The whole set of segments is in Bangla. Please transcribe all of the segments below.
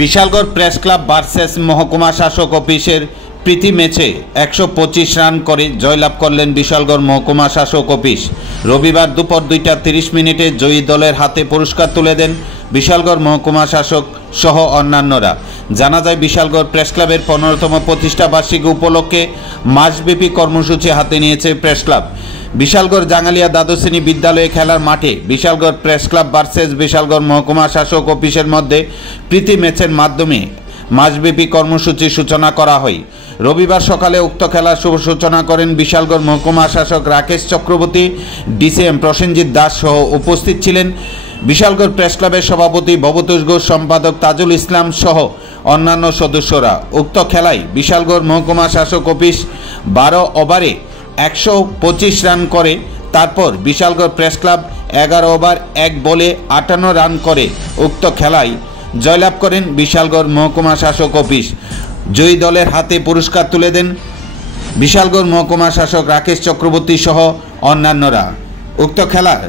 বিশালগড় প্রেস ক্লাব ভার্সেস মহকুমা শাসক অফিসের প্রীতি ম্যাচে 125 রান করে জয়লাভ করলেন বিশালগড় মহকুমা শাসক অফিস। রবিবার দুপুর 2:30 জয়ী দলের হাতে পুরস্কার তুলে দেন বিশালগড় মহকুমা শাসক সহ অন্যান্যরা। জানা যায়, বিশালগড় প্রেস ক্লাবের 15তম প্রতিষ্ঠা বার্ষিকী উপলক্ষে মাসব্যাপী কর্মসূচি হাতে নিয়েছে প্রেস ক্লাব। বিশালগড় জাঙ্গালিয়া দ্বাদশ শ্রেণী বিদ্যালয়ে খেলার মাঠে Bishalgarh press club versus Bishalgarh মহকুমা শাসক অফিসের মধ্যে প্রীতি ম্যাচের মাধ্যমে মাসব্যাপী কর্মসূচির সূচনা করা হয়। রবিবার সকালে উক্ত খেলার শুভ সূচনা করেন বিশালগড় মহকুমা শাসক রাকেশ চক্রবর্তী, ডিসিএম প্রসেনজিৎ দাস সহ উপস্থিত ছিলেন বিশালগড় প্রেস ক্লাবের সভাপতি ভবতোষ ঘোষ, সম্পাদক তাজুল ইসলাম সহ অন্যান্য সদস্যরা। উক্ত খেলায় বিশালগড় মহকুমা শাসক অফিস 12 ওভারে 125 রান করে। তারপর বিশালগড় প্রেস ক্লাব 11 ওভার 1 বলে 58 রান করে উক্ত খেলায় জয়লাভ করেন বিশালগড় মহকুমা শাসক অফিস। জয়ী দলের হাতে পুরস্কার তুলে দেন বিশালগড় মহকুমা শাসক রাকেশ চক্রবর্তী সহ অন্যান্যরা। উক্ত খেলার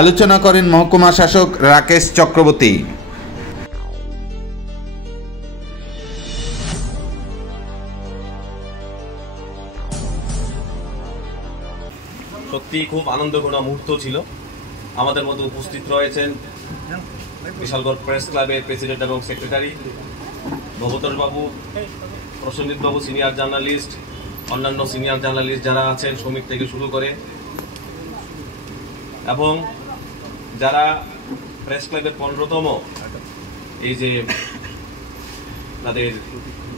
আলোচনা করেন মহকুমা শাসক রাকেশ চক্রবর্তী। সত্যি খুব আনন্দঘন মুহূর্ত ছিল। আমাদের মধ্যে উপস্থিত রয়েছেন বিশালগড় প্রেস ক্লাবের প্রেসিডেন্ট এবং সেক্রেটারি ভবতোষ বাবু, প্রসেনজিৎ বাবু সিনিয়র জার্নালিস্ট, অন্যান্য সিনিয়র জার্নালিস্ট যারা আছেন শ্রমিক থেকে শুরু করে, এবং যারা প্রেস ক্লাবের 15তম এই যে তাদের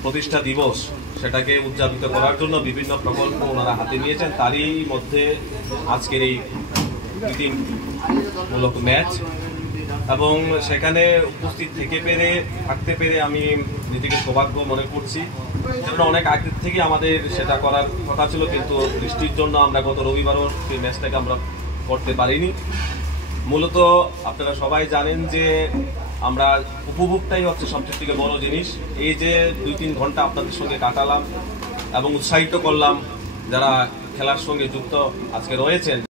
প্রতিষ্ঠা দিবস সেটাকে উদযাপিত করার জন্য বিভিন্ন প্রকল্প ওনারা হাতে নিয়েছেন। তারই মধ্যে আজকের এই প্রীতিমূলক ম্যাচ, এবং সেখানে উপস্থিত থাকতে পেরে আমি নিজেকে সৌভাগ্য মনে করছি। কারণ অনেক আগে থেকে আমাদের সেটা করার কথা ছিল, কিন্তু বৃষ্টির জন্য আমরা গত রবিবারও সেই ম্যাচটাকে আমরা করতে পারিনি। মূলত আপনারা সবাই জানেন যে আমরা উপভোগটাই হচ্ছে সবচেয়ে থেকে বড় জিনিস। এই যে 2-3 ঘন্টা আপনাদের সঙ্গে কাটালাম এবং উৎসাহিত করলাম যারা খেলার সঙ্গে যুক্ত আজকে রয়েছেন।